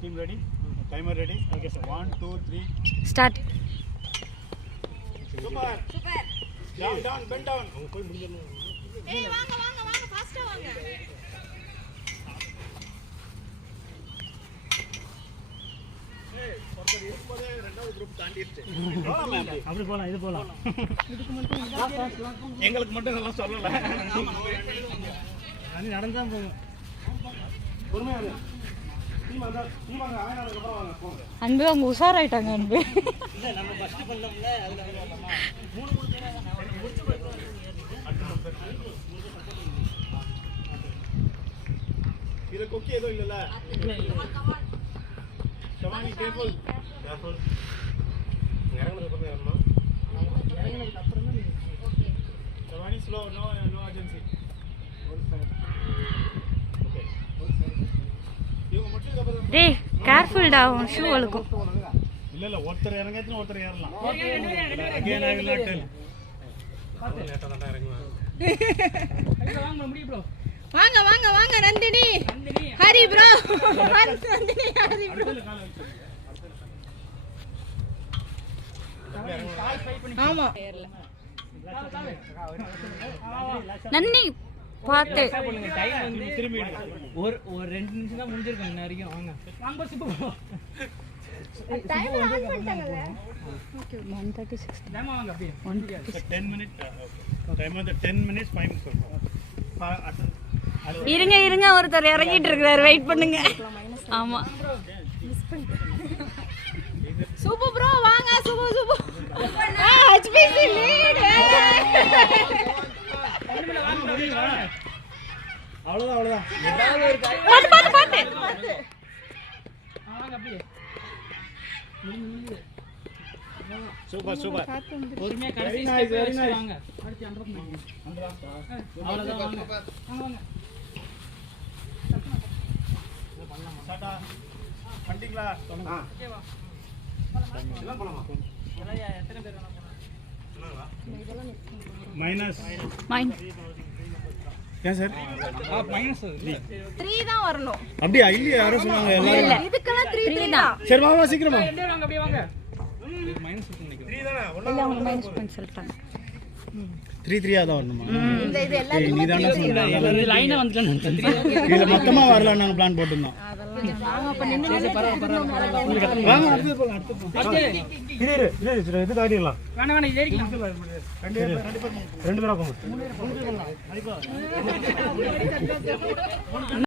Team ready? Timer ready? Okay, sir. 1, 2, 3. Start. Super. Down, bend down. Hey, வாங்க ஃபாஸ்டா வாங்க. அப்படி போலாம் இது போலாம் எங்களுக்கு மட்டும் எல்லாம் சொல்லல நடந்தான் போகும் அன்பு அவங்க உஷாராயிட்டாங்க அன்பு. இது கொக்கி ஏதோ இல்லல ஷவானி கேர்ஃபுல் இறங்குனதுக்கு அப்புறம் ஏறணும் sherwani slow no urgency okay இவங்க மட்டும் அப்புறம் டேய் கேர்ஃபுல்டா உன் ஷூ வழுக்கும். இல்ல ஒருத்தர் இறங்கறதுன்னு ஒருத்தர் ஏறலாம் again I will not tell லேட்டா தான் இறங்குவாங்க வாங்க முடியும் ப்ரோ வாங்க நந்தினி ஹரி ப்ரோ நந்தினி ஹரி ப்ரோ ஆமா நன்னி பாத்து டைம் வந்து திரும்பி ஒரு 2 நிமிஷம் தான் முடிஞ்சிருக்கும் இன்ன வரைக்கும். வாங்க சிப்பு டைம் ஆன் பண்ணிட்டாங்கல. ஓகே 136 டைம் வாங்க அப்படியே 10 minutes டைம் வந்து 10 minutes 5 minutes சொல்றோம் இருங்க ஒருத்தர் இறங்கிட்டு இருக்காரு, வெயிட் பண்ணுங்க. ஆமா சுபு ப்ரோ வாங்க சுபு ஹெச்பிசி லீட் அவ்வளவுதான் ஏதாவது ஒரு பாத்து வாங்க அப்படியே சூப்பர் பொறுமையா கடைசி ஸ்டெப் வாங்க அடுத்து அவ்வளவுதான் வாங்க ஸ்டார்ட்டா பண்ணிட்டீங்களா ஓகேவா எல்லாம் போலாமா எத்தனை பேர் வேணா போலாம் மைனஸ் மைன் ஏன் சார் மைனஸ் 3 தான் வரணும். அப்படியே இல்லையா யாரும் சொன்னாங்க எல்லாரும் இதுக்கெல்லாம் 3 தான். சரி வாங்க சீக்கிரமா அப்படியே வாங்க மைனஸ் இருக்கு நினைக்கிறேன் 3 தானா இல்ல அவங்க மைனஸ் பண்ணி சொல்லிட்டாங்க. 3 தான் வரணுமா இந்த இது எல்லாத்துக்கும் நீ தான சொன்ன இது லைனா வந்துட்டேன் இல்ல மொத்தமா வரலாம் நாங்க பிளான் போட்டுருந்தோம் நாங்க அப்ப நின்னு வாங்க அடுத்து போலாம் இது தாடிடலாம் வேணாம் இது ஏறிக்கலாம் ரெண்டு பேரா போங்க